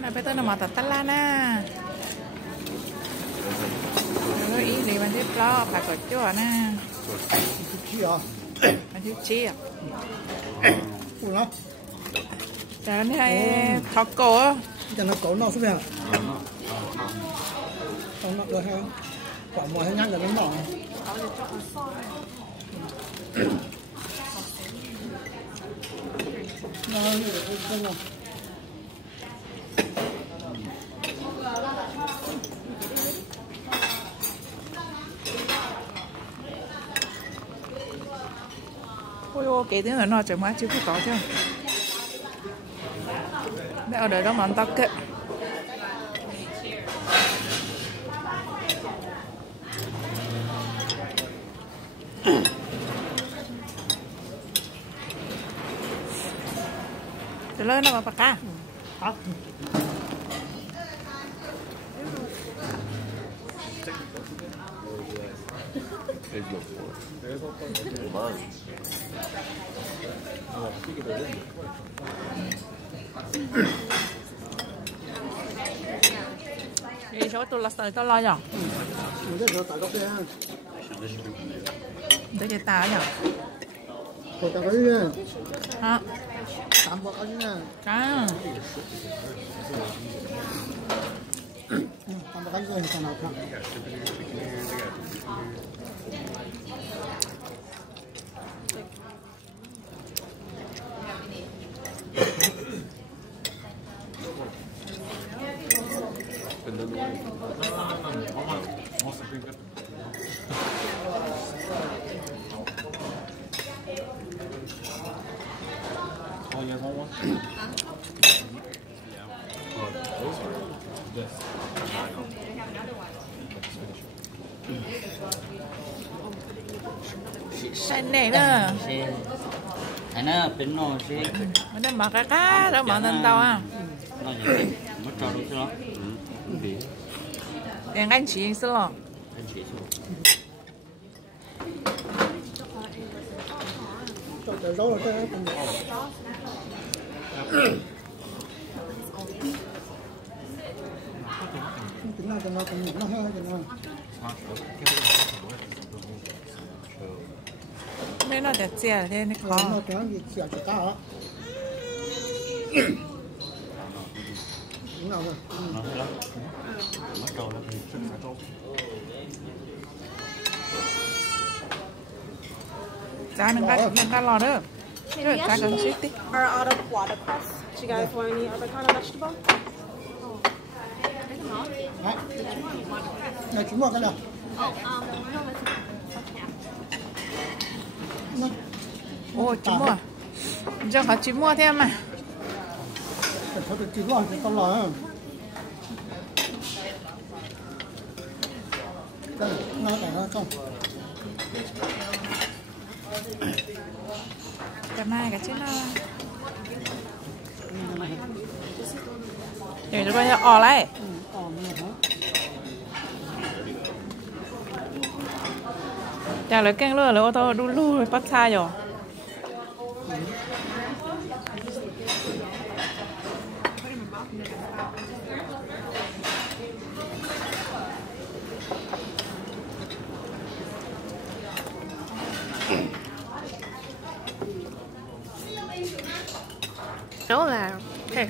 Này bây giờ nó mà tắt la na. Rồi ý đi bạn tiếp lo phải có chỗ nè. Bạn tiếp chi à? Cái này thọ cổ á. Cho nó cổ nó xuống à? Không nó được hay quả mồi hay nhang là nó mỏng. Ôi ô, kể tiếng là nó chẳng má chưa có chứ. Để ở đây đó món tóc kệ. Từ lên nó vào cá. Hả? Đi số tôi là sợ tôi lo rồi. Để cho tại góc đây ha. Để cho ta nhở. Rồi ta có gì nè. Hả? Tạm vào có gì nè. Cá. Tạm vào cái gì thì nào khác. Sai này nữa. Anh nó bên nó sẽ Mình đang mặc cá đó mà nên tao à. nó gì mất trò đúng chưa? Đèn anh chị xin lo. Anh chị số. Cho cái rau rồi cái tính là cho nó cũng nó hơi cho nó. Mấy nó đẹp dễ thế nó khó. Nó cái gì xỉa chỉ ta đó. Đúng nào rồi. Nó thế đó. Mất trò đó. Giá đừng có lo nữa. Rồi giá cần xích tí. Are out of watercress. Do you guys want any other kind of vegetable? Đấy. Này chúng mua cái nào? Ồ, chị mua. Giờ họ chị mua thêm mà. Thôi thì chỉ lo thì tao lo. Đây, nó để nó không. Cái mai cái chứ nó. Để cho nó ỏ lại. Chả lấy canh lửa là ô tô đu lu rồi bắt xa rồi. Đó là Thế,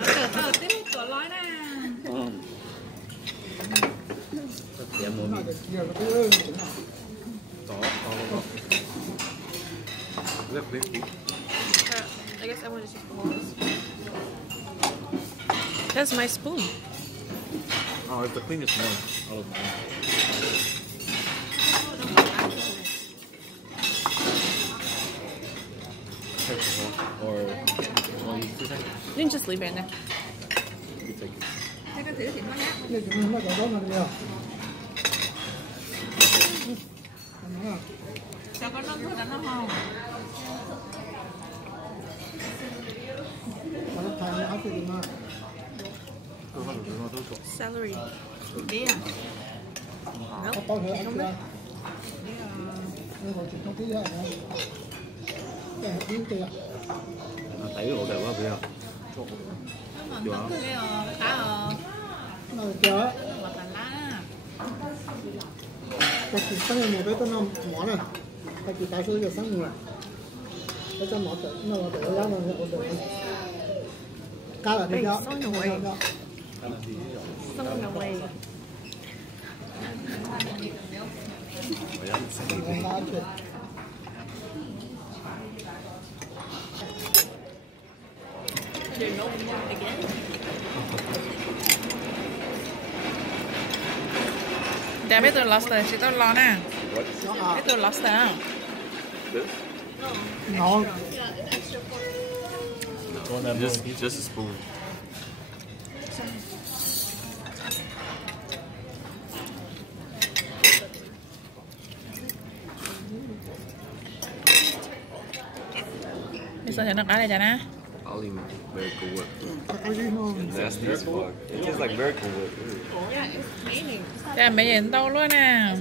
tiếp một cửa lói nè. I guess I want to use balls. That's my spoon. Oh, it's the cleanest one out of them. Or want to use 2 seconds? You can just leave it in there. You take it. Thế cái thứ thì nó ngát. Đây chúng nó có đó là nhiều. Sao có nó thôi là nó hồng. Nó thay nó áo thì mà. Celery. Đi à? Có bao nhiêu ăn chưa? Nó còn chỉ không tí nữa. 对，应该啊。 Tại vì ổ đều quá bây giờ. 그래요. 가요. 那叫 와달라. 但是生意冇俾到那忙呢，他就打出一个生意了。那叫毛的，那我得要那个我得。加了这条， Thrown away. Thrown away. 拿去。 Đem biết từ lobster, chị tao lo nè. Nó Biết từ lobster không? This? nó Just a spoon. Bây giờ nó cái này chả nè. I'll eat Miracle Whip. cái gì nó Nasty as fuck. It tastes like Miracle Whip. Chả mấy gì đâu luôn nè.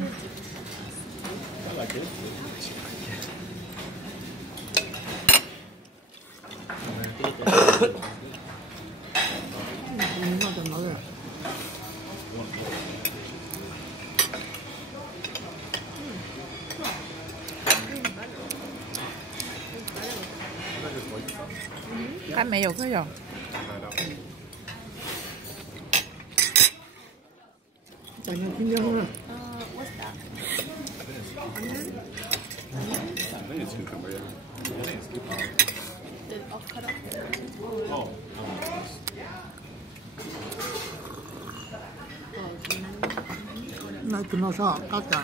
nó cho nó rồi. Cắt mấy dầu thôi rồi. Tại nó kinh doanh hơn. I think it's cucumber, yeah. Này tụi nó sao cắt cả.